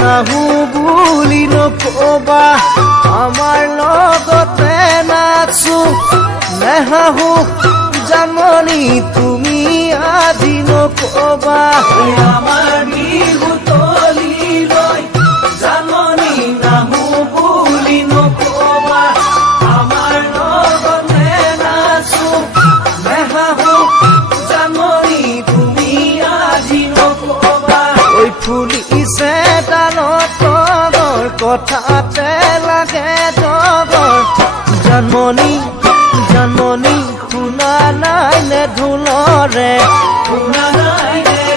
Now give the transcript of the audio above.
নাহো বুলি নকবা আমাৰ লগতে নাচো নেহাহো জাননী তুমি আজি নকবা আমাৰ বিহু তলিলৈ জাননী নাহো বুলি নকবা আমাৰ লগতে নাচো নেহাহো জাননী তুমি আজি নকবা ঐ ফুলিছে ডালত তগৰ কথাতে লাগে জগৰ জানমণি জানমণি শুনা নাই নে ঢোলৰে শুনা নাই নে